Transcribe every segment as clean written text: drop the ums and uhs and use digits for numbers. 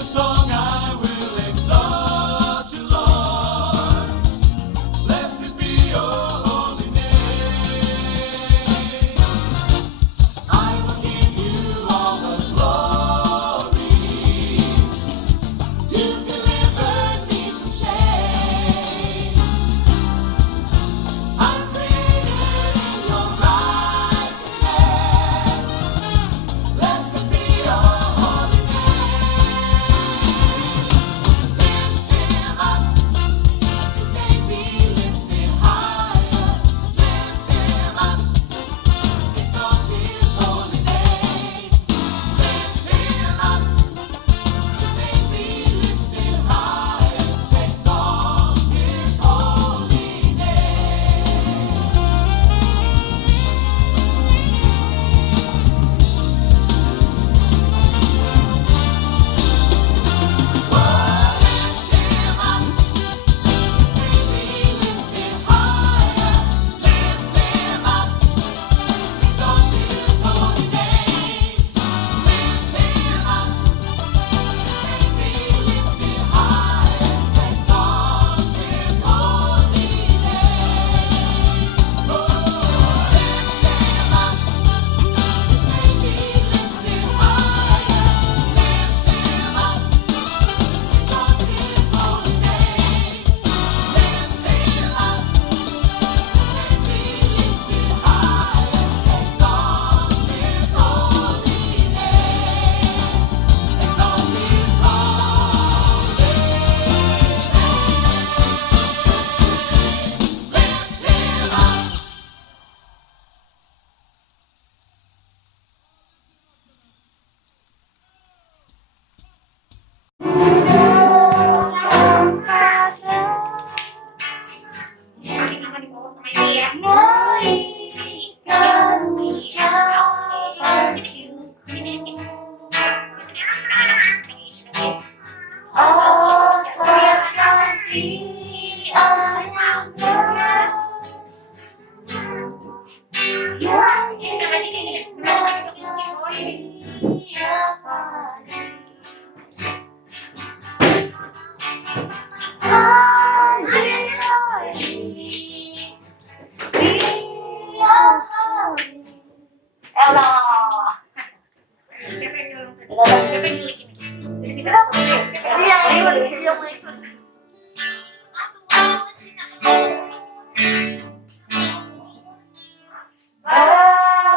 the song I will exalt you, Lord. Blessed be your holy name. I will give you all the glory. You delivered me from shame. I'm created in your righteousness. Blessed be your holy name. Lift him up, his name be lifted higher. Lift him up, exalt his holy name. Lift him up, his name be lifted higher. Exalt his holy name.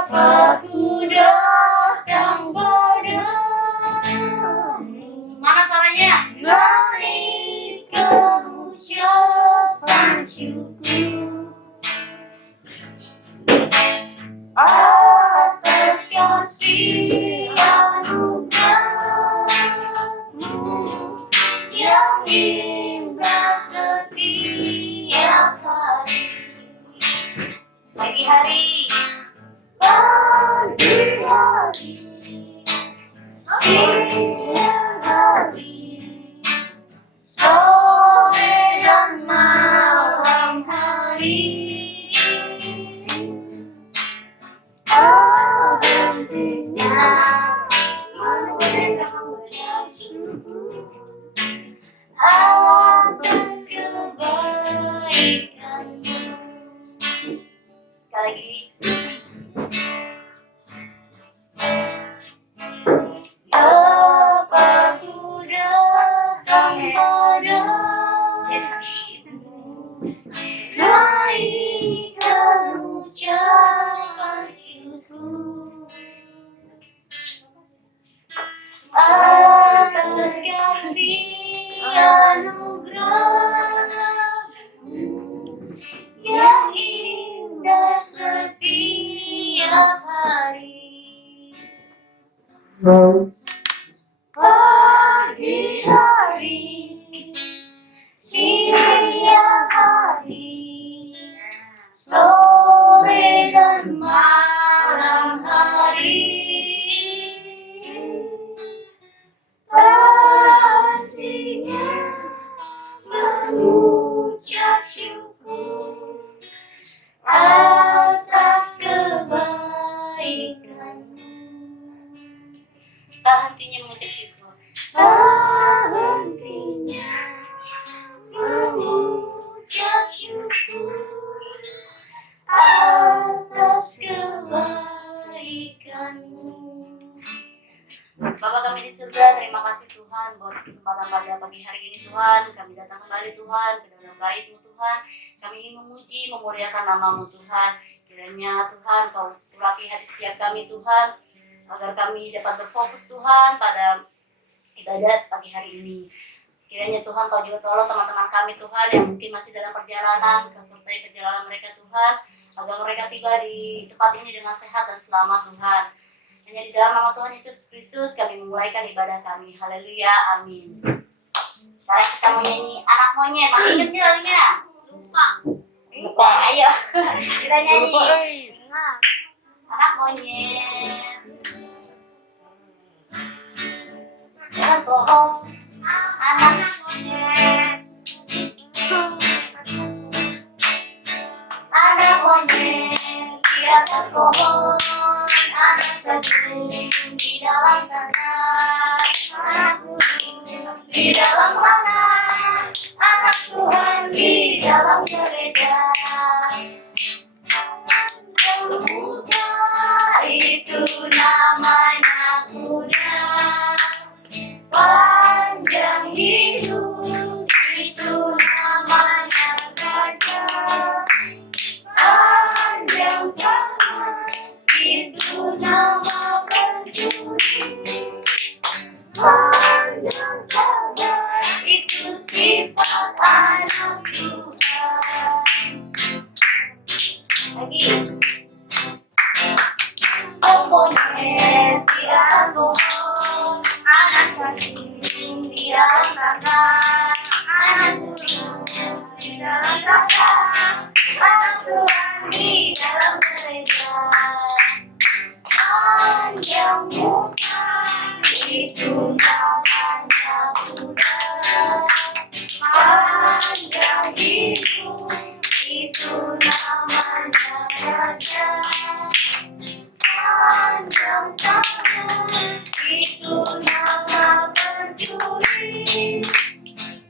Bapakku datang padamu. Mana suaranya? Naikkan ucapan syukur atas kasih anugerahmu yang indah setiap hari. Pagi hari, siang hari, sore dan malam hari. Hentinya mengucap syukur atas kebaikanmu. Sekali lagi. Bapakku datang padamu, naikkan ucapan syukur atas kasih anugerahmu yang indah setiap hari. Pagi hari, siang hari, sore dan malam hari. Artinya mengucap syukur atas kebaikanmu. terima kasih Tuhan buat kesempatan pada pagi hari ini Tuhan. Kami datang kembali Tuhan ke dalam bait-Mu Tuhan. Kami ingin memuji, memuliakan nama-Mu Tuhan. Kiranya Tuhan Kau urapi hati setiap kami Tuhan, agar kami dapat berfokus Tuhan pada ibadat pagi hari ini. Kiranya Tuhan Kau juga tolong teman-teman kami Tuhan yang mungkin masih dalam perjalanan, sertai perjalanan mereka Tuhan, agar mereka tiba di tempat ini dengan sehat dan selamat Tuhan. Hanya di dalam nama Tuhan Yesus Kristus kami memulaikan ibadah kami. Haleluya, amin. Sekarang kita mau nyanyi Anak Monyet. Masih ingat nggak lagunya? Lupa. Ayo kita nyanyi Anak Monyet. Jangan bohong, anak monyet. Anak monyet di atas pohon, anak cacing di dalam sana, anak burung di dalam sana, anak Tuhan di dalam gereja. Yang muda itu namanya kuda, panjang hidup itu namanya gajah, panjang tangan itu nama pencuri, panjang sabar itu sifat anak Tuhan. Lagi. Oh monyet di atas pohon, anak cacing di dalam sana, anak burung di dalam sana, anak Tuhan di dalam gereja. Panjang muka itu namanya kuda, panjang hidup itu namanya gajah, panjang tangan itu nama pencuri,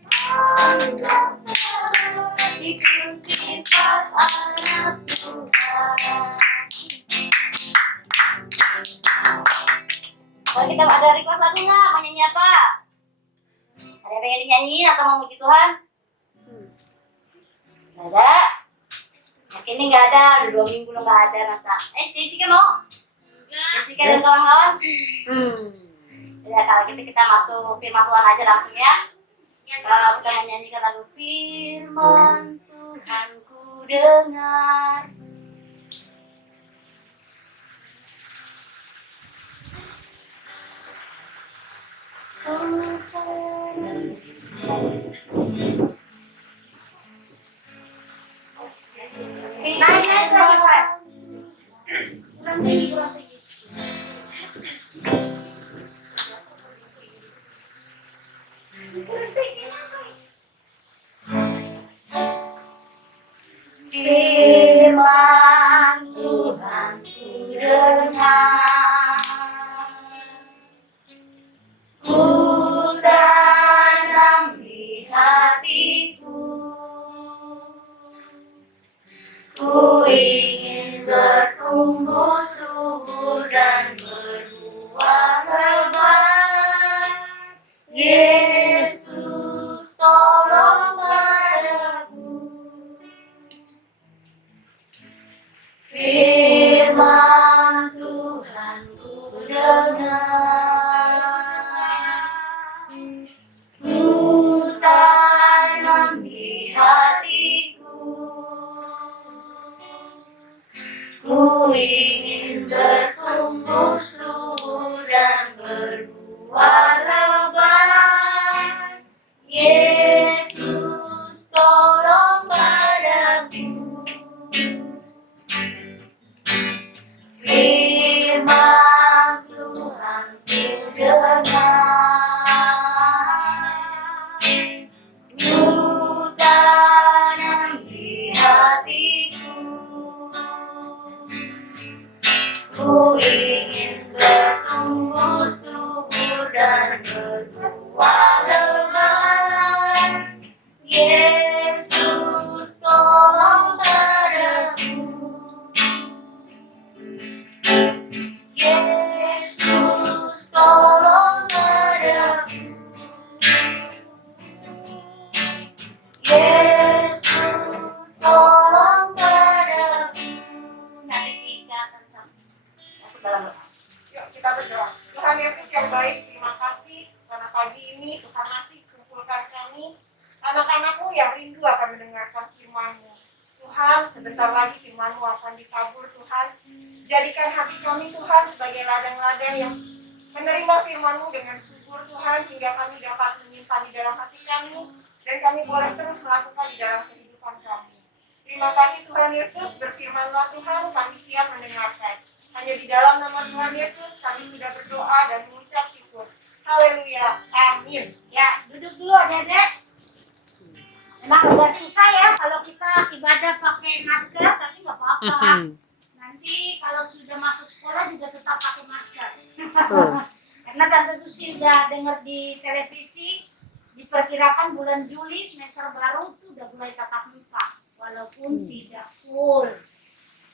panjang sabar itu sifat anak Tuhan. Kalau kita ada request lagu nggak? Mau nyanyi apa? Ada yang pengen dinyanyiin atau mau puji Tuhan? Nggak ada? Yakin ini nggak ada? Udah 2 minggu lo nggak ada masa? Jessica mau? Jessica dan kawan-kawan? Ya kalau kita masuk firman Tuhan aja langsung ya. Kalau kita menyanyikan lagu Firman Tuhan ku dengar. Naik lagi Pak. Kurang tinggi. Firman Tuhan ku dengar, ku tanam di hatiku, ku ingin bertumbuh subur dan berbuah lebat. Yesus tolong padaku. Firman Tuhan ku dengar, ku tanam di hatiku, ku ingin bertumbuh subur dan berbuah lebat. Yesus tolong padaku. Firman Tuhan ku dengar, ku tanam di hatiku, ku ingin bertumbuh subur dan berbuah lebat. Yesus tolong padaku. Yesus tolong padaku. pagi ini Tuhan masih kumpulkan kami, anak-anakmu yang rindu akan mendengarkan firman-Mu. Tuhan, sebentar lagi firman-Mu akan dikabul Tuhan. Jadikan hati kami Tuhan sebagai ladang-ladang yang menerima firman-Mu dengan syukur Tuhan, hingga kami dapat menyimpan di dalam hati kami, dan kami boleh terus melakukan di dalam kehidupan kami. Terima kasih Tuhan Yesus, berfirman-Lah Tuhan, kami siap mendengarkan. Hanya di dalam nama Tuhan Yesus kami sudah berdoa dan mengucap syukur. Haleluya, amin. Ya, duduk dulu Dedek. Emang agak susah ya kalau kita ibadah pakai masker, tapi nggak apa-apa. Nanti kalau sudah masuk sekolah juga tetap pakai masker. Karena Tante Susi udah dengar di televisi, diperkirakan bulan Juli semester baru itu udah mulai tatap muka, walaupun tidak full.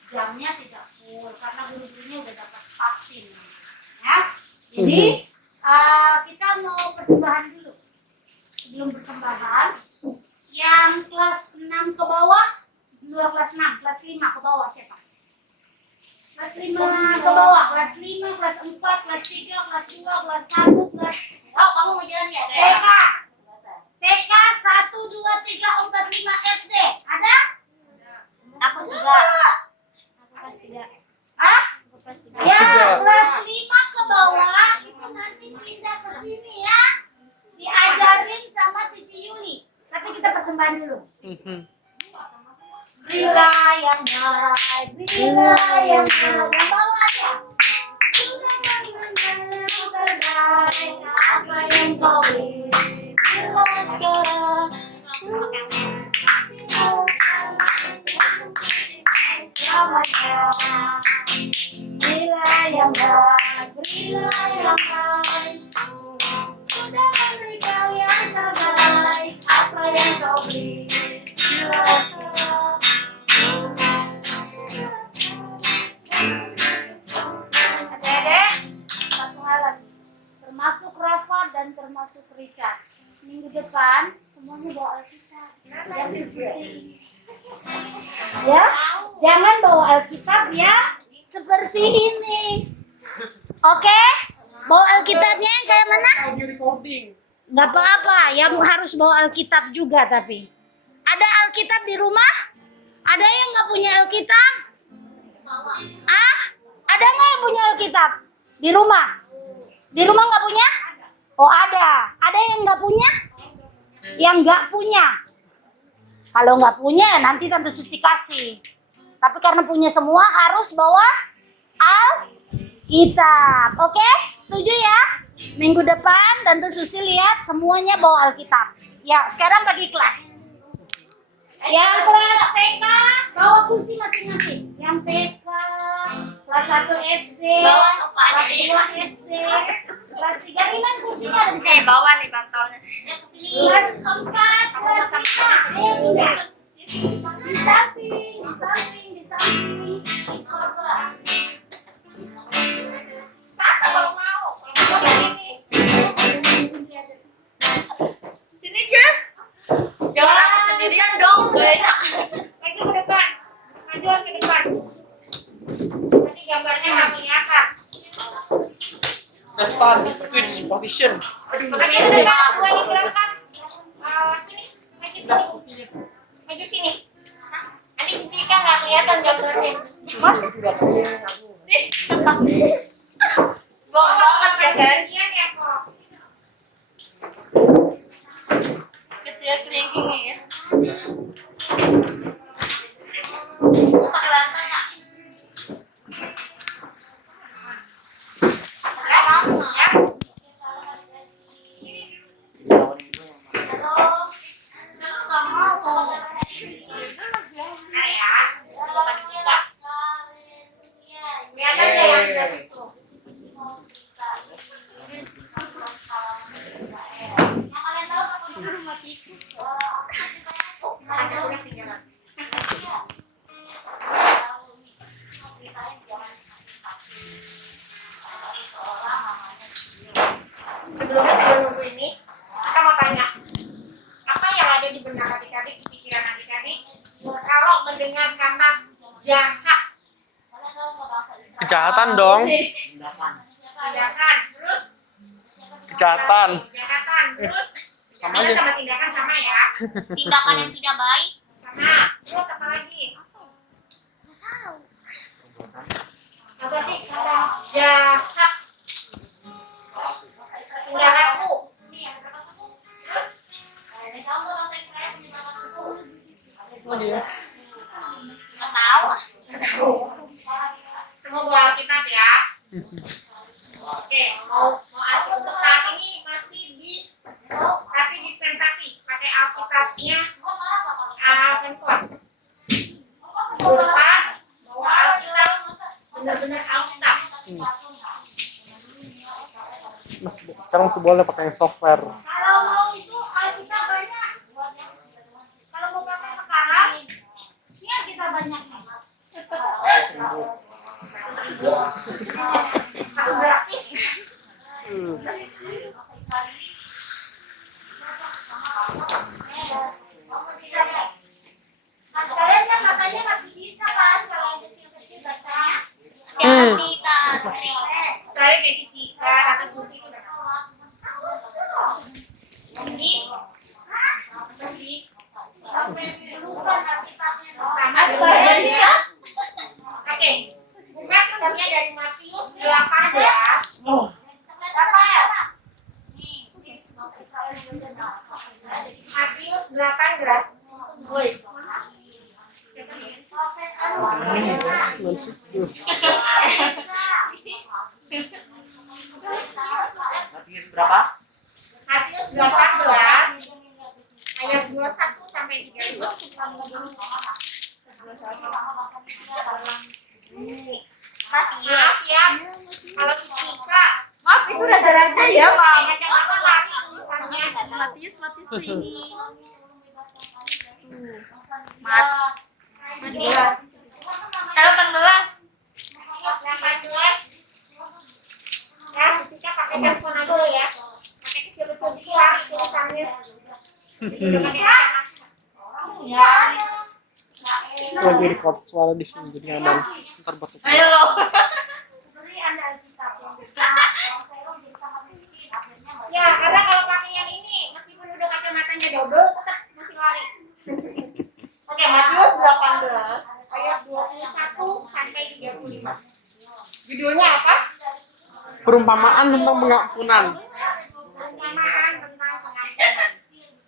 Jamnya tidak full karena guru-gurunya udah dapat vaksin. Ya, jadi kita mau persembahan dulu. Sebelum persembahan, yang kelas 6 ke bawah, dua kelas 6, kelas 5 ke bawah siapa? Kelas 5 ke bawah, kelas 5, kelas 4, kelas 3, kelas 2, kelas 1, kelas Oh, kamu mau jalan ya, TK. TK 1, 2, 3, 4, 5 SD. Ada? Aku juga. Kelas 3. Hah? Kelas 3. Ya, kelas 5 ke bawah itu nanti pindah ke sini ya. Diajarin sama Cici Yuli. Tapi kita persembahan dulu. Bila yang baik, bila yang baik. Yang bawah aja. Terbaik apa yang kau beri. Bila sekarang. Bila yang baik, bila yang baik. Sudah memberi kau yang terbaik, apa yang kau beri. Bila sekarang. Adik-adik, satu hal lagi, termasuk Rafa dan termasuk Richard. Minggu depan semuanya bawa Alkitab. Yang seperti ini. Ya, jangan bawa Alkitab ya seperti ini. Oke? Bawa Alkitabnya yang kayak mana? Nggak apa-apa, yang harus bawa Alkitab juga tapi. Ada Alkitab di rumah? Ada yang nggak punya Alkitab? Ah? Ada nggak yang punya Alkitab? Di rumah? Di rumah nggak punya? Oh ada. Ada yang nggak punya? Yang nggak punya. Kalau nggak punya nanti Tante Susi kasih. Tapi karena punya semua harus bawa Alkitab. Oke? Setuju ya? Minggu depan Tante Susi lihat semuanya bawa Alkitab. Ya, sekarang bagi kelas. Yang kelas TK bawa kursi masing-masing. Yang TK kelas 1 SD, Bawa sofa kelas aja. 2 SD, kelas 3 Rinan kursinya ada di sana. bawa nih bangkaunya. Kelas 4, kelas 5. Ayo pindah. Di samping, di samping, di samping. Mana kalau mau? Kalau mau ini. Sini, Jess. Jangan aku sendirian dong, gak enak. Maju ke depan, majuan ke depan. Nanti gambarnya kami akan. Just start switch position. Maju ke depan, dua di belakang. Sini, maju sini. Maju sini. Nanti jika nggak kelihatan gambarnya. Bawa banget ya, guys. Bagian ya kok. Kecil kelingkingnya ya. Nah ya, coba dibuka. Lihat aja yang di situ. Ada udah tinggalan. Sebelum kita nunggu ini, kita mau tanya, apa yang ada di benak adik-adik, di pikiran adik-adik, kalau mendengar kata jahat, Kejahatan dong. tindakan, terus Kejahatan. kejahatan, tindakan. Terus Sama jangan aja. sama tindakan sama ya. Tindakan yang tidak baik. Sama. Terus apa lagi? Apa sih kata jahat? Tindakanku. Terus Oh dia. Nggak tahu. semua bawa Alkitab ya. Oke, mau asli untuk saat ini masih kasih dispensasi pakai Alkitabnya handphone. Depan bawa Alkitab benar-benar Alkitab. Sekarang masih boleh pakai software. Kalau mau itu Alkitab banyak. Kalau mau pakai sekarang, ya kita banyak. Satu gratis. Mas kalian kan matanya masih bisa kan kalau yang kecil-kecil bacanya. Jangan kita. Saya Betty Cika atau Susi udah masih Sampai lupa Alkitabnya sama sama. ya. Oke, buka kitabnya dari Matius 18. Oh. Rafael. Matius 18. Matius berapa? Matius 18 ayat 21 sampai 32. Maaf ya, kalau Cika Maaf, itu raja-raja ya, Pak. macam-macam lari tulisannya. Matius ini. Matius Kalau 16. 18. Ya, Cika pakai handphone aja ya. Pakai kecil-kecil gitu lari tulisannya. Jadi udah pakai kacamata. Ya. Lagi record suara di sini jadi aman. Ntar buat Ayo lo. Beri Anda Alkitab yang besar. Ya, karena kalau pakai yang ini, meskipun udah kacamatanya double, tetap masih lari. Oke, Matius 18 ayat 21 sampai 35. Judulnya apa? perumpamaan tentang pengampunan. Perumpamaan tentang pengampunan.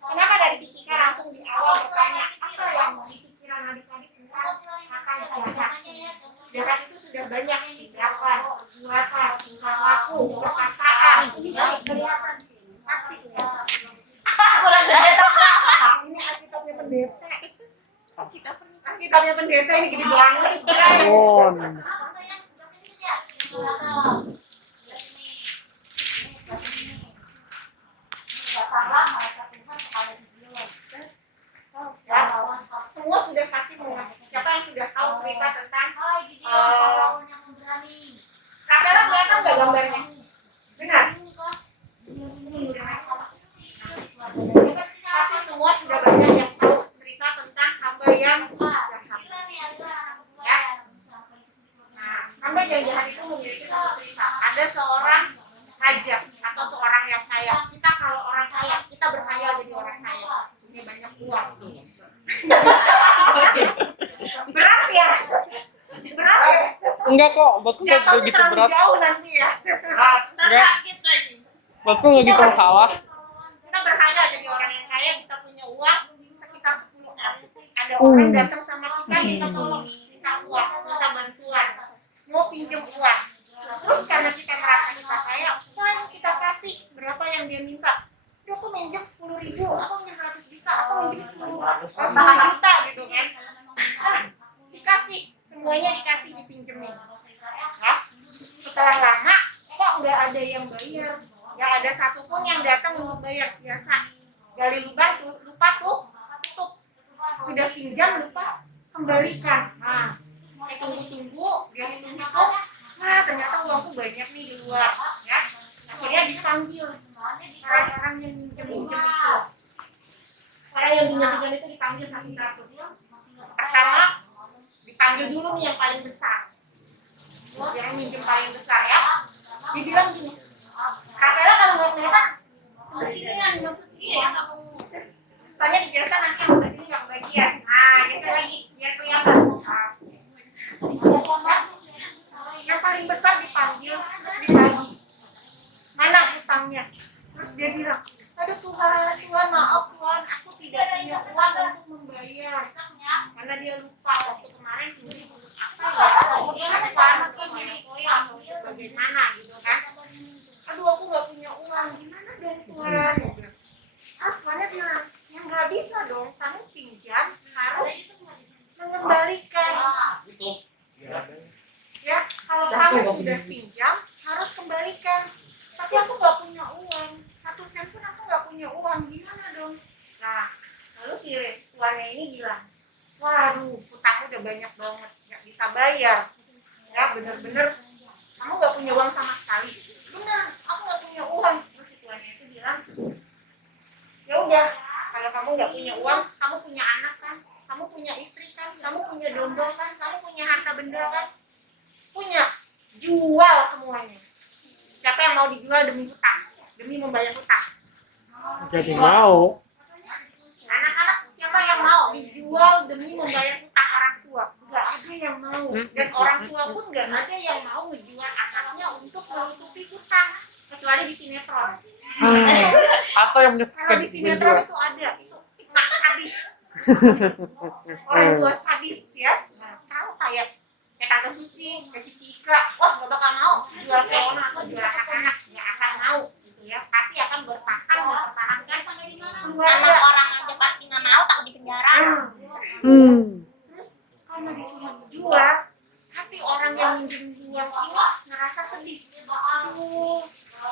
Kenapa dari Cika langsung di awal bertanya apa yang di pikiran adik-adik tentang kata jahat? Jahat itu sudah banyak tindakan, perbuatan, tingkah laku, perkataan. Ini nggak kelihatan sih, pasti kelihatan. Kurang ada. Ini Alkitabnya pendeta. Alkitabnya pendeta ini gede banget. On. Ya, semua sudah pasti mengerti. Siapa yang sudah tahu cerita tentang Kakak kelihatan nggak gambarnya? Benar. Pasti semua sudah banyak yang tahu cerita tentang hamba yang jahat. Ya. Nah, hamba yang jahat itu memiliki satu cerita. Ada seorang raja atau seorang yang kaya. Kita kalau orang kaya, kita berkhayal jadi orang kaya. Punya banyak uang. Berat ya? Berat ya? Enggak kok, buatku nggak Jatuhnya gitu terlalu berat. jauh nanti ya. Enggak, Sakit lagi. buatku nggak gitu masalah. Kita berkhayal jadi orang yang kaya, kita punya uang sekitar 10 orang. Ada orang datang sama kita minta tolong, minta uang, minta bantuan, mau pinjam uang. Terus karena kita merasa kita kaya, yang kita kasih berapa yang dia minta. Dia aku minjem 10.000, aku minjem 100 juta, aku minjem 10 juta gitu kan. Nah, dikasih, semuanya dikasih dipinjemin. Ya. Setelah lama, kok nggak ada yang bayar? Yang ada satupun yang datang untuk bayar biasa. Gali lubang lupa tutup. Sudah pinjam lupa kembalikan. Nah, tunggu-tunggu, dia hitung-hitung. Nah, ternyata uangku banyak nih di luar. Ya, akhirnya dipanggil orang-orang yang minjem-minjem itu. Orang yang pinjam-pinjam itu dipanggil satu-satu. Pertama, dipanggil dulu nih yang paling besar. Yang minjem paling besar ya. Dibilang gini, Rafaela kalau nggak kelihatan 9 kesinian maksudnya ya. Soalnya di jasa nanti yang sebelah sini nggak kebagian. Nah, geser lagi biar kelihatan. Nah, yang paling besar dipanggil terus ditagih. Mana hutangnya? Terus dia bilang, aduh Tuhan, Tuhan maaf Tuhan, aku tidak punya uang untuk membayar. Karena dia lupa waktu kemarin tinggi untuk apa ya? Apa atau nenek moyang atau bagaimana gitu kan? Aduh aku nggak punya uang, gimana dong Tuhan? Ah, Tuhannya bilang, yang nggak bisa dong, kamu pinjam harus mengembalikan. Ya, kalau kamu udah pinjam harus kembalikan. Tapi aku nggak punya uang, 1 sen pun aku nggak punya uang, gimana dong? Nah, lalu si tuannya ini bilang, waduh, hutangmu udah banyak banget, nggak bisa bayar. Ya, bener-bener kamu nggak punya uang sama sekali. Bener, aku nggak punya uang. Terus si tuannya itu bilang, ya udah, kalau kamu nggak punya uang, kamu punya anak kan, kamu punya istri kan, kamu punya domba kan, kamu punya harta benda kan, punya, jual semuanya. Siapa yang mau dijual demi hutang, demi membayar hutang? Jadi mau. Anak-anak siapa yang mau dijual demi membayar hutang orang tua? Nggak ada yang mau. Dan orang tua pun nggak ada yang mau menjual anaknya untuk menutupi hutang, kecuali di sinetron. Atau yang Kalau menyebutkan di sinetron menjual. itu ada, itu sadis. Orang tua sadis ya. Nah, kalau kayak Tante Susi, kayak Cici Ika, wah nggak bakal mau jual Leona atau jual anak-anak, nggak akan mau gitu ya. Pasti akan bertahan mempertahankan keluarga. Anak orang aja pasti nggak mau, takut di penjara. Terus karena disuruh jual, hati orang yang minjem uang ini ngerasa sedih. Aduh,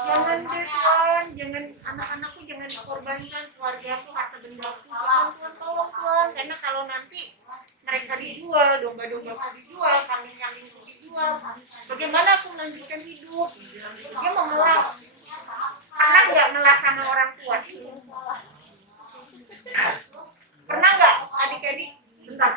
jangan deh Tuhan, jangan anak-anakku jangan dikorbankan, keluargaku, harta bendaku, jangan Tuhan, tolong Tuhan. Karena kalau nanti mereka dijual, domba-dombaku dijual, kambing-kambingku dijual, bagaimana aku melanjutkan hidup? Dia memelas. Pernah nggak melas sama orang tua? Pernah nggak adik-adik? Bentar.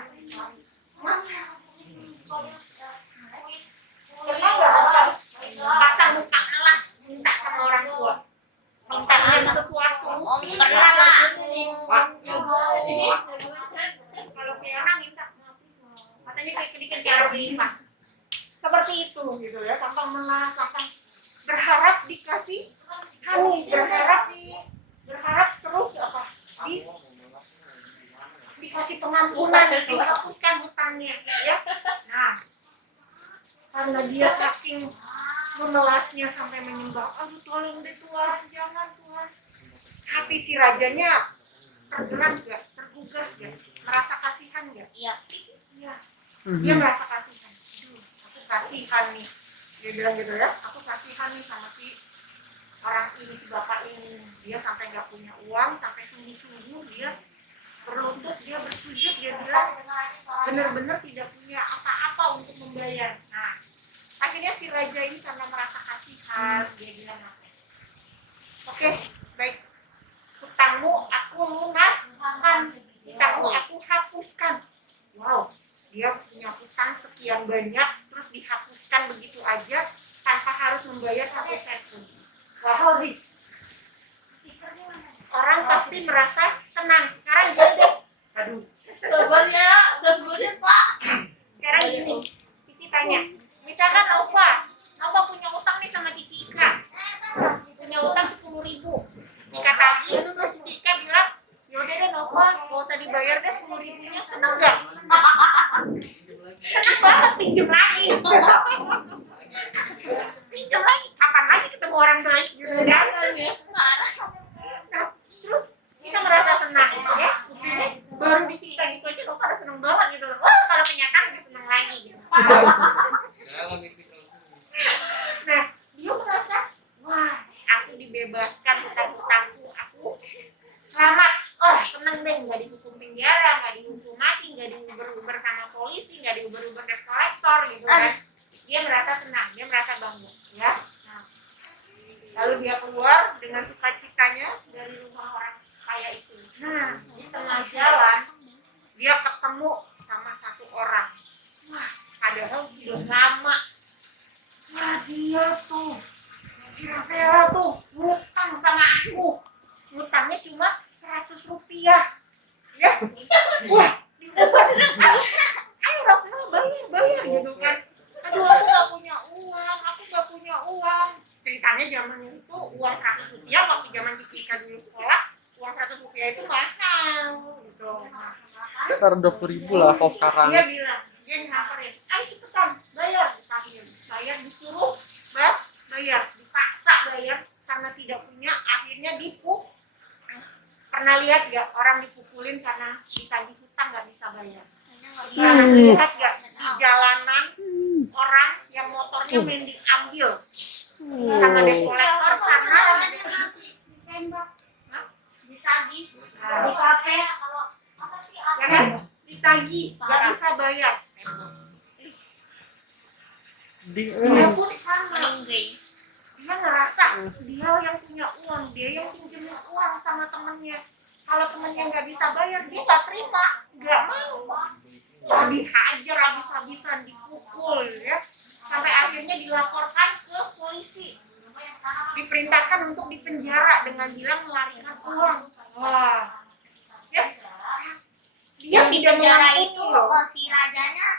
Pernah nggak adik-adik pasang muka melas minta sama orang tua? Minta sesuatu. Pernah lah. Kalau Fiona minta katanya kayak dikit Pak. Seperti itu gitu ya, gampang melas, gampang berharap dikasih hani, berharap terus apa dikasih pengampunan, dihapuskan hutangnya ya. Nah, karena dia saking memelasnya sampai menyembah, aduh tolong deh Tuhan, jangan Tuhan. Hati si rajanya tergerak nggak, tergugah nggak, merasa kasihan nggak? Iya. Iya. Dia merasa kasihan. Aku kasihan nih. Dia bilang gitu ya, aku kasihan nih sama si orang ini, si bapak ini. Dia sampai nggak punya uang, sampai sungguh-sungguh dia berlutut, dia bersujud, dia bilang benar-benar tidak punya apa-apa untuk membayar. Nah, akhirnya si raja ini karena merasa kasihan, dia bilang apa? Oke, baik. Hutangmu aku lunaskan, hutangmu aku hapuskan. Wow, dia punya hutang sekian banyak, terus dihapuskan begitu aja tanpa harus membayar 1 sen pun. Wow. Orang pasti merasa senang. Sekarang gini, aduh. Sebenarnya Pak. Sekarang gini, Cici tanya. Misalkan Nova punya utang nih sama Cici Ika. Punya utang 10.000. Jika tagih, terus Cici Ika bilang, yaudah deh Nova, gak usah dibayar deh 10.000-nya, seneng gak? Seneng banget, pinjam lagi. Pinjam lagi, kapan lagi ketemu orang baik gitu kan? Nah, terus kita merasa senang ya. Buktinya baru dicerita gitu aja Nova udah seneng banget gitu. Wah, kalau kenyataan lebih seneng lagi gitu. Nah, dia merasa, wah, aku dibebaskan hutang-hutangku, aku selamat. Oh, seneng deh, nggak dihukum penjara, nggak dihukum mati, nggak diuber-uber sama polisi, nggak diuber-uber debt collector gitu kan. Dia merasa senang, dia merasa bangga, ya. Nah, lalu dia keluar dengan sukacitanya dari rumah orang kaya itu. Nah, di tengah jalan dia ketemu sama satu orang. Wah, padahal sudah lama. Wah, dia tuh si Rafael tuh ngutang sama aku ngutangnya cuma 100 rupiah. Ya, wah, disebat. Ayo Rafael bayar gitu kan. Aduh, aku nggak punya uang. Ceritanya zaman itu uang 100 rupiah waktu zaman Tika dulu sekolah, uang 100 rupiah itu mahal gitu. Sekitar 20.000 lah kalau sekarang. Dia bilang, dia nyamperin, ayo cepetan bayar, bayar disuruh bayar, dipaksa bayar karena tidak punya, akhirnya dipukul. Pernah lihat gak orang dipukulin karena ditagih hutang nggak bisa bayar? Pernah lihat gak di jalanan orang yang motornya main diambil sama dep kolektor karena Ditembak, Hah? ditagih, Nah, di kafe. ya kan? Ditagih nggak bisa bayar. Dia pun sama. Meninggal. Dia ngerasa dia yang punya uang, dia yang pinjemin uang sama temennya. Kalau temennya nggak bisa bayar, dia nggak terima, nggak mau. Wah, dihajar habis-habisan, dipukul ya, sampai akhirnya dilaporkan ke polisi, diperintahkan untuk dipenjara dengan bilang melarikan uang. Wah, ya, dia Yang di tidak penjara mengampuni itu loh. si rajanya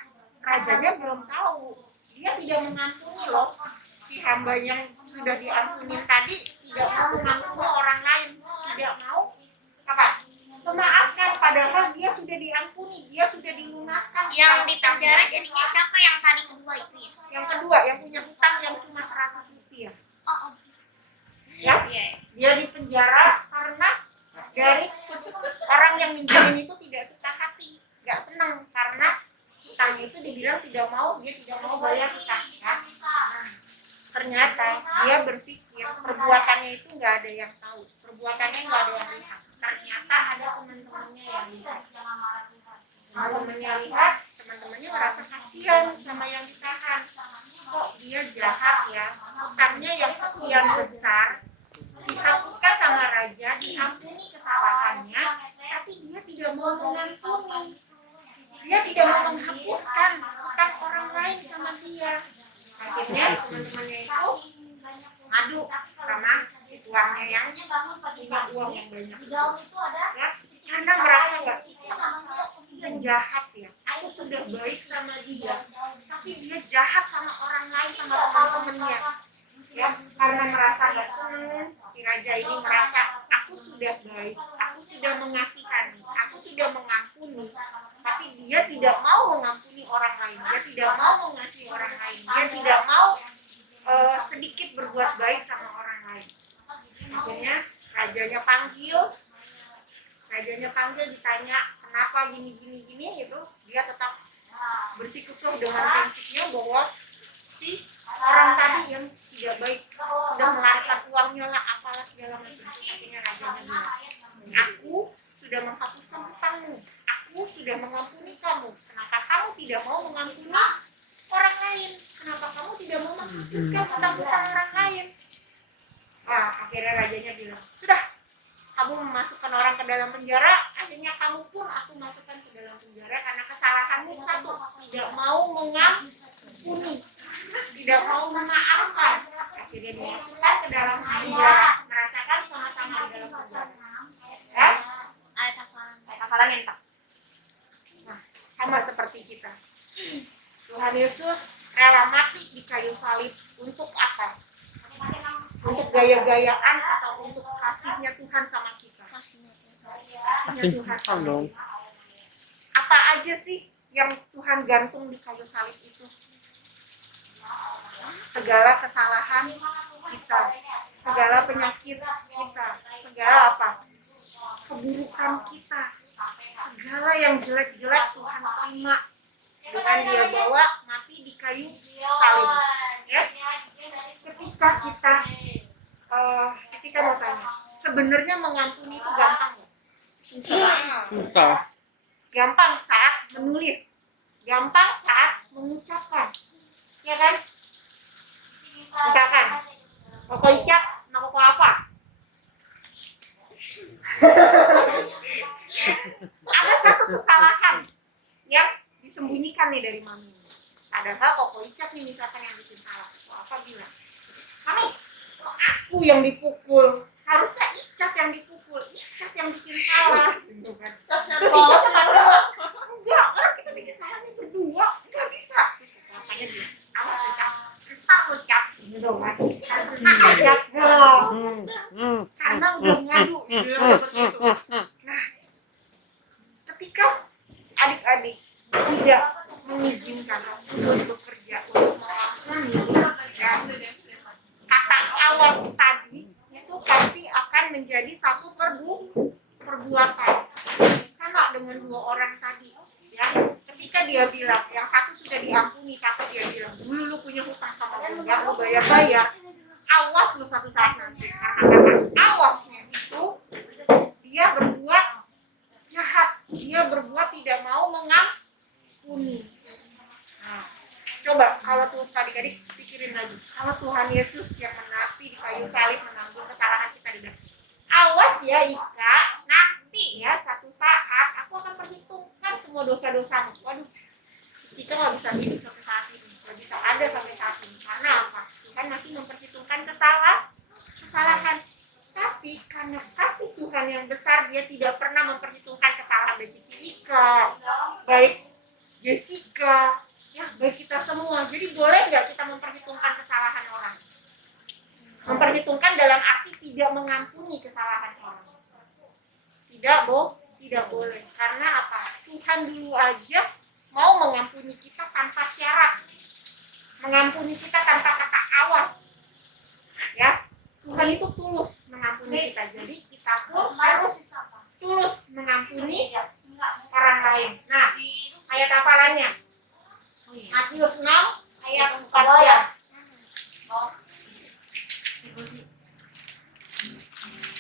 Belum tahu, dia tidak mengampuni loh. Si hamba yang sudah diampuni tadi tidak mau mengampuni orang lain, tidak mau apa? Memaafkan, padahal dia sudah diampuni, dia sudah dilunaskan. yang di penjara jadinya siapa yang tadi kedua itu ya? Yang kedua, yang punya hutang yang cuma 100 rupiah. Oh, Ya, iya. dia di penjara karena dari orang yang minjemin itu tidak suka hati, nggak senang karena hutangnya itu dibilang dia tidak mau bayar hutang. Ya. Nah, ternyata dia berpikir perbuatannya itu nggak ada yang tahu, perbuatannya nggak ada yang lihat. Ternyata ada teman-temannya yang lihat. Teman-temannya lihat, teman-temannya merasa kasihan sama yang ditahan. Kok dia jahat ya? Hutangnya yang sekian besar dihapuskan sama raja, diampuni kesalahannya, tapi dia tidak mau mengampuni. Dia tidak mau menghapuskan hutang orang lain sama dia. Akhirnya teman-temannya itu ngadu sama si tuannya yang punya uang yang banyak. Ya, karena merasa nggak dia jahat ya. Aku sudah baik sama dia, tapi dia jahat sama orang lain, sama teman-temannya. Ya, karena merasa nggak senang, si raja ini merasa aku sudah baik, aku sudah mengasihani, aku sudah mengampuni, tapi dia tidak mau mengampuni orang lain, dia tidak mau mengasihi orang lain, dia tidak mau sedikit berbuat baik sama orang lain. Akhirnya rajanya panggil ditanya kenapa gini gitu, dia tetap bersikukuh dengan prinsipnya bahwa si orang tadi yang tidak baik sudah melarikan uangnya lah, apalah segala macam. Akhirnya rajanya bilang, aku sudah menghapuskan hutangmu, aku sudah mengampuni kamu, kenapa kamu tidak mau mengampuni orang lain, kenapa kamu tidak mau menghapuskan hutang-hutang orang lain? Nah, akhirnya rajanya bilang, sudah, kamu memasukkan orang ke dalam penjara, akhirnya kamu pun aku masukkan ke dalam penjara karena kesalahanmu satu, tidak mau mengampuni, tidak mau memaafkan. Akhirnya dimasukkan ke dalam penjara, merasakan sama-sama di dalam penjara. Ya, kafalan entak. Nah, sama seperti kita. Tuhan Yesus rela mati di kayu salib untuk apa? Untuk gaya-gayaan atau untuk kasihnya Tuhan sama kita? Kasih Kasihnya Tuhan Tuhan dong. Apa aja sih yang Tuhan gantung di kayu salib itu? Segala kesalahan kita, segala penyakit kita, segala apa? Keburukan kita, segala yang jelek-jelek Tuhan terima dengan dia bawa mati di kayu salib. Ya? Ketika mau tanya, sebenarnya mengampuni itu gampang nggak? Susah. Gampang saat menulis, gampang saat mengucapkan, ya kan? Misalkan, koko icat, sama koko apa? Ada satu kesalahan yang disembunyikan nih dari mami. Padahal koko icat nih misalkan yang bikin salah, koko apa bilang, mami, kok aku yang dipukul? Harusnya icat yang dipukul. dipukul, Icat yang bikin salah gitu kan. Terus Kasihan Icat banget. kata, enggak, orang kita bikin salahnya berdua, nggak bisa. Makanya dia, awas Icat, entar lu Icat gitu kan. Karena Icat dong, karena udah ngadu, dia udah begitu. Nah, ketika adik-adik tidak mengizinkan untuk bekerja untuk mengampuni, ya, kata awas tadi itu pasti akan menjadi satu perbuatan sama dengan dua orang tadi, ya. Ketika dia bilang yang satu sudah diampuni tapi dia bilang dulu lu punya hutang sama gue nggak lu bayar, awas lu satu saat nanti karena kata awasnya itu dia berbuat jahat, dia berbuat tidak mau mengampuni. Nah, coba kalau tuh adik-adik pikirin lagi, kalau Tuhan Yesus yang mati di kayu salib menanggung kesalahan kita di dalam, awas ya Ika, nanti ya satu saat aku akan perhitungkan semua dosa-dosamu. Waduh, kita nggak bisa hidup sampai saat ini, nggak bisa ada sampai saat ini. Karena apa? Tuhan masih memperhitungkan kesalahan. Tapi karena kasih Tuhan yang besar, dia tidak pernah memperhitungkan kesalahan baik Cici Ika, baik Jessica, ya baik kita semua. Jadi boleh nggak kita memperhitungkan kesalahan orang? Memperhitungkan dalam arti tidak mengampuni kesalahan orang. Tidak boleh. Karena apa? Tuhan dulu aja mau mengampuni kita tanpa syarat, mengampuni kita tanpa kata awas, ya. Tuhan itu tulus mengampuni kita, jadi kita pun harus tulus mengampuni orang lain. Nah, ayat hafalannya Matius 6 ayat 14.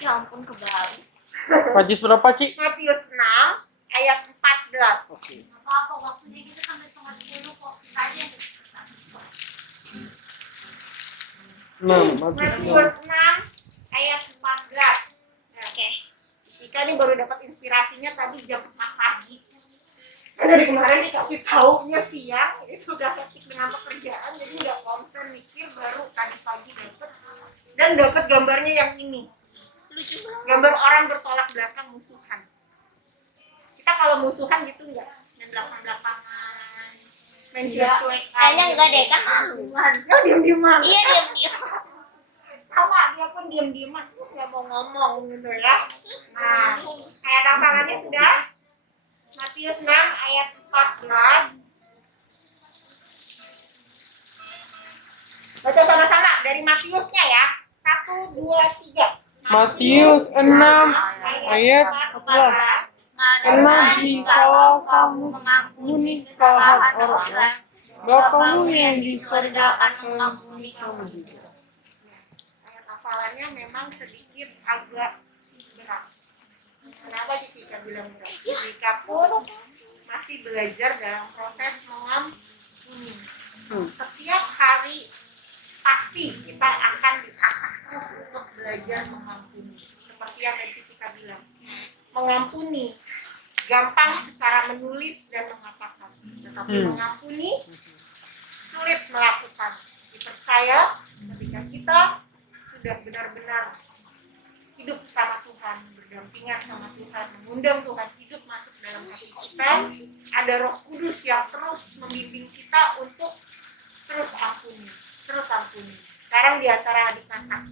Ya ampun kebalik. Pajis berapa, Ci? Matius 6 ayat 14. Oke. Apa-apa waktunya kita sampai 9:30 kok. Kita aja yang Matius Matius 6 ayat 14. Oke. Jika ini baru dapat inspirasinya tadi jam 4 pagi. Kan dari kemarin dikasih taunya siang, itu udah hektik dengan pekerjaan, jadi nggak konsen mikir, baru tadi pagi dapat dan dapat gambarnya yang ini. Lucu banget. Gambar orang bertolak belakang musuhan. Kita kalau musuhan gitu nggak? Main belakang-belakangan, main cuek-cuekan. Kayaknya enggak deh, kan maluan. Ya diam-diaman. Iya diam-diam. Sama dia pun diam-diaman, nggak mau ngomong gitu ya. Nah, ayat hafalannya sudah Matius 6 ayat 14. Baca sama-sama dari Matiusnya ya. 1, 2, 3. Matius 6 ayat 14. Karena jikalau kamu mengampuni kesalahan orang, Bapamu yang di surga akan mengampuni kamu juga. Ayat hafalannya memang sedikit agak berat. Kenapa Jessica bilang berat? Jessica pun masih belajar dalam proses mengampuni. Setiap hari pasti kita akan diasah terus untuk belajar mengampuni. Seperti yang tadi Jessica bilang, mengampuni gampang secara menulis dan mengatakan, tetapi mengampuni sulit melakukan. Dipercaya ketika kita sudah benar-benar hidup bersama Tuhan, berdampingan sama Tuhan, mengundang Tuhan hidup masuk dalam hati kita, ada Roh Kudus yang terus membimbing kita untuk terus ampuni. Sekarang di antara adik kakak,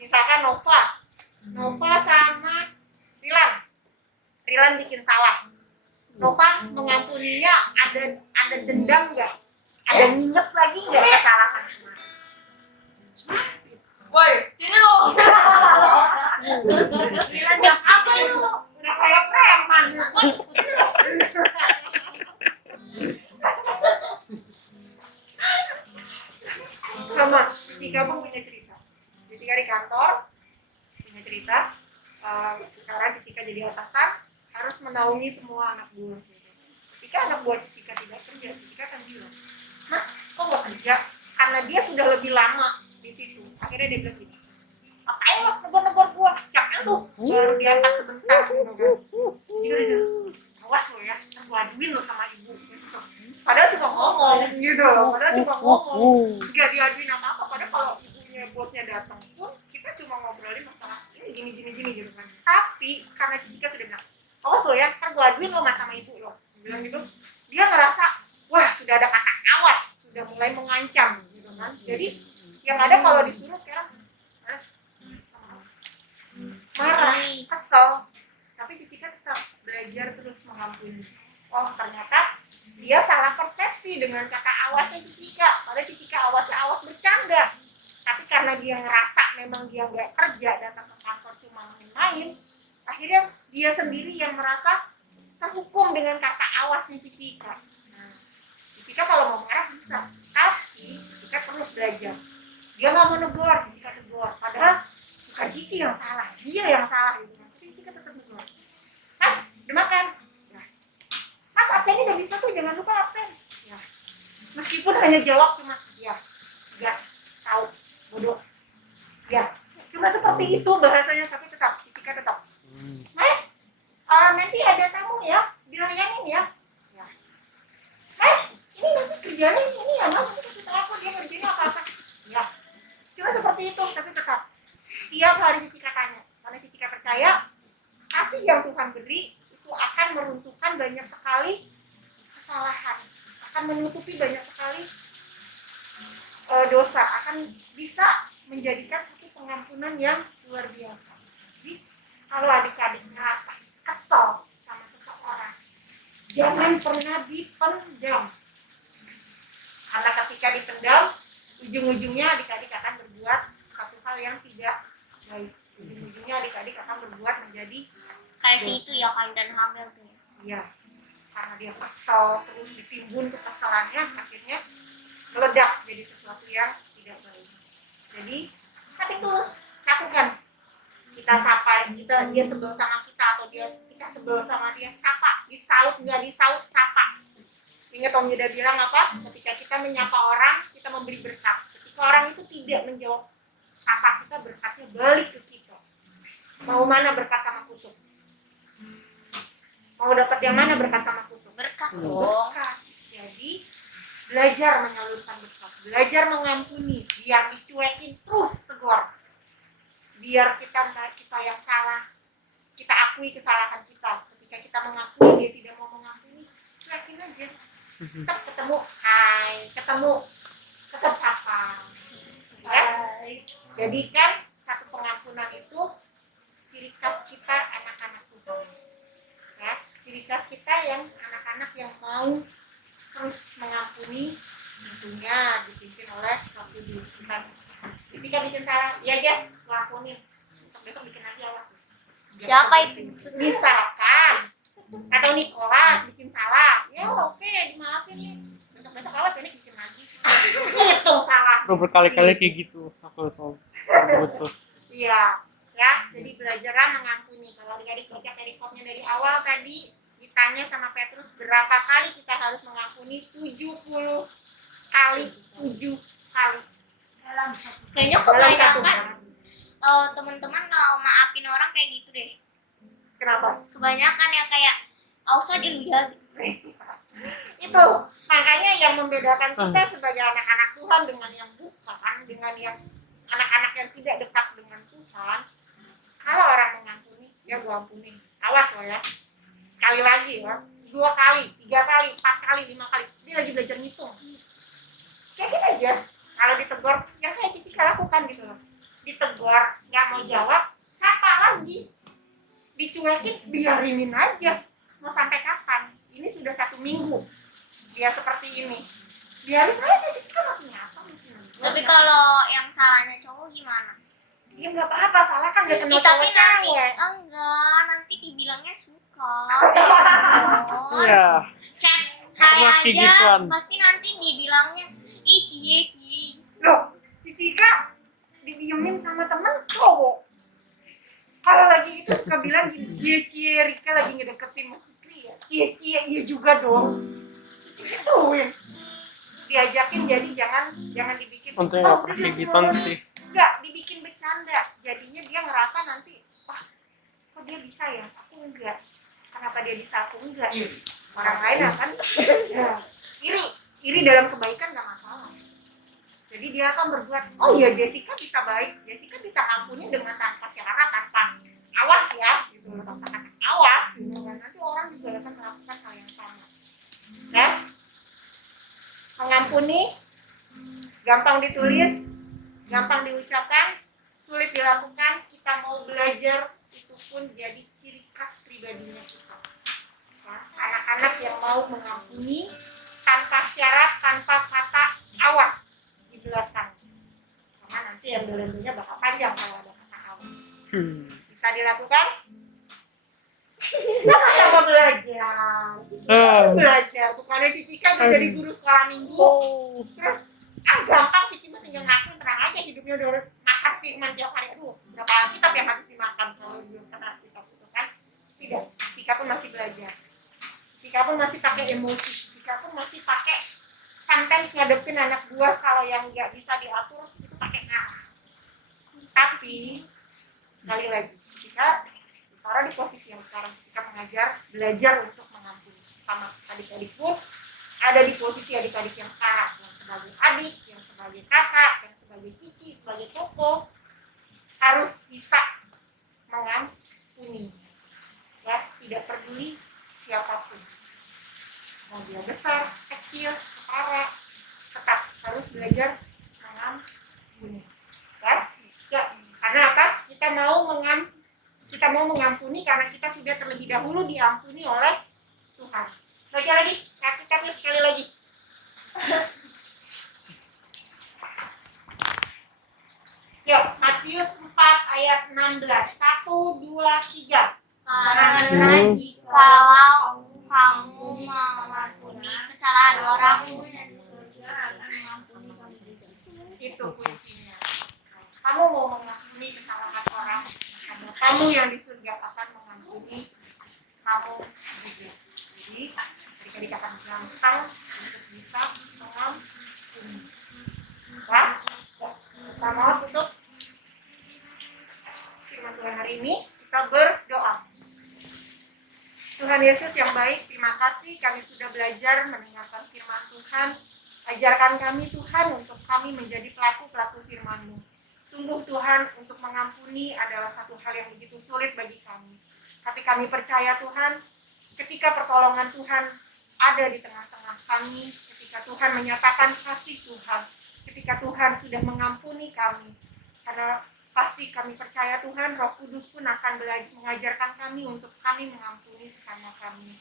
misalkan Nova sama Rilan bikin salah. Nova mengampuninya ada dendam nggak? Ada nginget lagi nggak kesalahan kemarin? Woi, sini lo. Rilan bilang apa lu? Udah kayak preman. Sama, Jessica pun punya cerita. Jessica di kantor punya cerita. Sekarang Jessica jadi atasan harus menaungi semua anak buah. Ketika anak buah Jessica tidak kerja, Jessica akan bilang, Mas, kok nggak kerja? Karena dia sudah lebih lama di situ. Akhirnya dia bilang gini, ngapain lo negor-negor gua? Siapa lu? Baru di atas sebentar. Gitu kan. Jessica udah bilang, awas lo ya, ntar gua aduin lo sama ibu. Gitu. Padahal cuma ngomong gitu loh, Nggak diaduin apa-apa. Padahal kalau ibunya bosnya datang pun kita cuma ngobrolin masalah ini gini gitu kan. Tapi karena Cicika sudah bilang, awas lo ya, kan gue aduin lo mas sama ibu lo, bilang gitu, dia ngerasa wah sudah ada kata awas, sudah mulai mengancam gitu kan. Jadi yang ada kalau disuruh sekarang marah, kesel, tapi Cicika tetap belajar terus mengampuni. Oh ternyata dia salah persepsi dengan kata awasnya Cicika, padahal Cicika awasnya awas bercanda. Tapi karena dia ngerasa memang dia nggak kerja, datang ke kantor cuma main-main, akhirnya dia sendiri yang merasa terhukum dengan kata awasnya Cicika. Nah, Cicika kalau mau marah bisa, tapi Cicika terus belajar. Dia nggak mau negor, Cicika tegur. Padahal bukan Cici yang salah, dia yang salah gitu. Tapi Cicika tetap negor. Mas, udah makan? Ya. Mas absennya udah bisa tuh, jangan lupa absen. Ya. Meskipun hanya jawab cuma ya, nggak tahu, bodoh. Ya, cuma seperti itu bahasanya, tapi tetap Cicika tetap. Mas, nanti ada tamu ya, dilayanin ya. Ya. Mas, ini nanti kerjanya ini ya mas, nanti kasih tahu aku dia kerjanya apa-apa. Ya, cuma seperti itu, tapi tetap tiap hari Cicika tanya, karena Cicika percaya kasih yang Tuhan beri itu akan meruntuhkan banyak sekali kesalahan, akan menutupi banyak sekali dosa, akan bisa menjadikan satu pengampunan yang luar biasa. Jadi kalau adik-adik ngerasa kesel sama seseorang, jangan pernah dipendam, karena ketika dipendam ujung-ujungnya adik-adik akan berbuat satu hal yang tidak baik. Ujung-ujungnya adik-adik akan berbuat menjadi Kayak si itu ya, Kain dan Habel tuh ya. iya, karena dia kesel terus ditimbun kekesalannya, akhirnya meledak jadi sesuatu yang tidak baik. Jadi tapi tulus lakukan. Kita sapa, dia sebel sama kita atau kita sebel sama dia, sapa, disaut nggak disaut, sapa. Ingat Om Yuda bilang apa? Ketika kita menyapa orang, kita memberi berkat. Ketika orang itu tidak menjawab sapa kita, berkatnya balik ke kita. Mau mana berkat sama kutuk? Mau dapat yang mana berkat sama kutuk? Berkat dong. Berkat. Jadi belajar menyalurkan berkat, belajar mengampuni, biar dicuekin terus tegur. Biar kita yang salah, kita akui kesalahan kita. Ketika kita mengakui dia tidak mau mengampuni, cuekin aja. Tetap ketemu, hai, tetap sapa. Ya? Jadikan satu pengampunan itu ciri khas kita anak-anak Tuhan. Ya, ciri khas kita yang anak-anak yang mau terus mengampuni, tentunya dipimpin oleh Roh Kudus. Jessica bikin salah, ya Jess, lu ampunin. Besok bikin lagi, awas. Siapa itu? Misalkan, atau Nicholas bikin salah, ya oke, dimaafin nih. Besok awas ini bikin lagi. Hitung salah. Udah berkali-kali kayak gitu aku soal betul. Iya, ya. Jadi belajarlah mengampuni. Kalau adik-adik baca perikopnya dari awal tadi, ditanya sama Petrus berapa kali kita harus mengampuni? 70 kali, 7 kali. Kayaknya kebanyakan teman-teman kalau maafin orang kayak gitu deh. Kenapa? Kebanyakan yang kayak aus aja lu ya. Itu makanya yang membedakan kita sebagai anak-anak Tuhan dengan yang bukan, dengan yang anak-anak yang tidak dekat dengan Tuhan. Kalau orang mengampuni, ya gua ampuni. Awas lo ya. Sekali lagi ya, 2 kali, 3 kali, 4 kali, 5 kali. Dia lagi belajar ngitung. Cekin aja. Kalau ditegur, yang kayak Cicika lakukan gitu loh. Ditegur, nggak mau jawab, sapa lagi. Dicuekin, biarinin aja. Mau sampai kapan? Ini sudah 1 minggu. Dia seperti ini. Biarin aja, Cicika masih nyapa, masih negur. Tapi kalau yang salahnya cowok gimana? Ya nggak apa-apa, salah kan nggak kenal Tapi nanti cewek. enggak, nanti dibilangnya suka. Iya. Chat Pernah hai kayak aja, gituan. pasti nanti dibilangnya ih cie. Loh, Cicika didiemin sama temen cowok. Kalau lagi itu suka bilang gini, cie Rika lagi ngedeketin Mas Fikri ya. Cie iya juga dong. Cicika tuhin. Diajakin jadi jangan dibikin. Untungnya nggak pernah kayak gitu sih. Enggak, dibikin bercanda. Jadinya dia ngerasa nanti, wah, kok dia bisa ya? Aku enggak. Kenapa dia bisa? Aku enggak. Orang lain akan ya, iri dalam kebaikan nggak masalah. Jadi dia akan berbuat, oh iya Jessica bisa baik, Jessica bisa ngampuni dengan tanpa syarat, tanpa awas ya, gitu. Kata-kata awas, gitu kan. Nanti orang juga akan melakukan hal yang sama. Ya, mengampuni, gampang ditulis, gampang diucapkan, sulit dilakukan. Kita mau belajar, itu pun jadi ciri khas pribadinya kita. Ya, anak-anak yang mau mengampuni tanpa syarat, tanpa kata awas di belakang. Karena nanti yang belendanya bakal panjang kalau ada kata awas. Bisa dilakukan? Sama belajar. Belajar. Bukannya Cici kan udah jadi guru sekolah minggu. Terus gampang Cici mah tinggal ngaku tenang aja hidupnya udah makan firman tiap hari. Aduh, berapa kitab yang harus dimakan kalau belum kenal kitab itu kan? Tidak. Cici pun masih belajar. Cici pun masih pakai emosi. Cici pun masih pakai sometimes ngadepin anak buah kalau yang nggak bisa diatur itu pakai marah. Tapi sekali lagi jika ditaruh di posisi yang sekarang kita mengajar belajar untuk mengampuni sama adik-adik pun ada di posisi adik-adik yang sekarang yang sebagai adik, yang sebagai kakak, yang sebagai cici, sebagai koko harus bisa mengampuni ya, tidak peduli siapapun mau dia besar, kecil, setara tetap harus belajar mengampuni ya, karena apa? Kita mau mengampuni karena kita sudah terlebih dahulu diampuni oleh Tuhan. Baca lagi, kita lihat sekali lagi. Yuk, Matius 4 ayat 16. 1, 2, 3. Karena jikalau kamu mengampuni kesalahan orang, Itu kuncinya. Kamu mau mengampuni kesalahan orang, kamu yang di surga akan mengampuni kamu juga. Jadi, adik-adik akan gampang untuk bisa mengampuni. Wah, kita mau tutup firman Tuhan hari ini. Kita berdoa. Tuhan Yesus yang baik, terima kasih kami sudah belajar mendengarkan firman Tuhan. Ajarkan kami Tuhan untuk kami menjadi pelaku-pelaku firman-Mu. Sungguh Tuhan, untuk mengampuni adalah satu hal yang begitu sulit bagi kami. Tapi kami percaya Tuhan, ketika pertolongan Tuhan ada di tengah-tengah kami, ketika Tuhan menyatakan kasih Tuhan, ketika Tuhan sudah mengampuni kami, karena pasti kami percaya Tuhan, Roh Kudus pun akan mengajarkan kami untuk kami mengampuni sesama kami.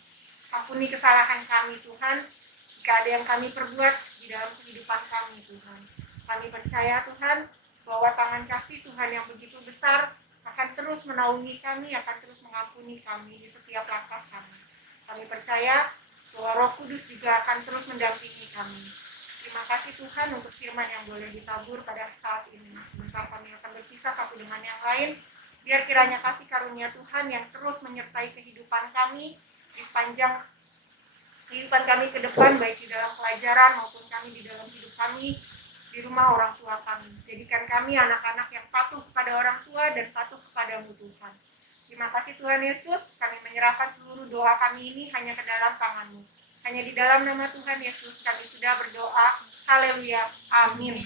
Ampuni kesalahan kami Tuhan, jika ada yang kami perbuat di dalam kehidupan kami Tuhan. Kami percaya Tuhan, bahwa tangan kasih Tuhan yang begitu besar akan terus menaungi kami, akan terus mengampuni kami di setiap langkah kami. Kami percaya bahwa Roh Kudus juga akan terus mendampingi kami. Terima kasih Tuhan untuk firman yang boleh ditabur pada saat ini. Sebentar kami akan berpisah satu dengan yang lain. Biar kiranya kasih karunia Tuhan yang terus menyertai kehidupan kami di sepanjang kehidupan kami ke depan, baik di dalam pelajaran maupun kami di dalam hidup kami di rumah orang tua kami. Jadikan kami anak-anak yang patuh kepada orang tua dan patuh kepada-Mu Tuhan. Terima kasih Tuhan Yesus, kami menyerahkan seluruh doa kami ini hanya ke dalam tangan-Mu. Hanya di dalam nama Tuhan Yesus kami sudah berdoa. Haleluya. Amin.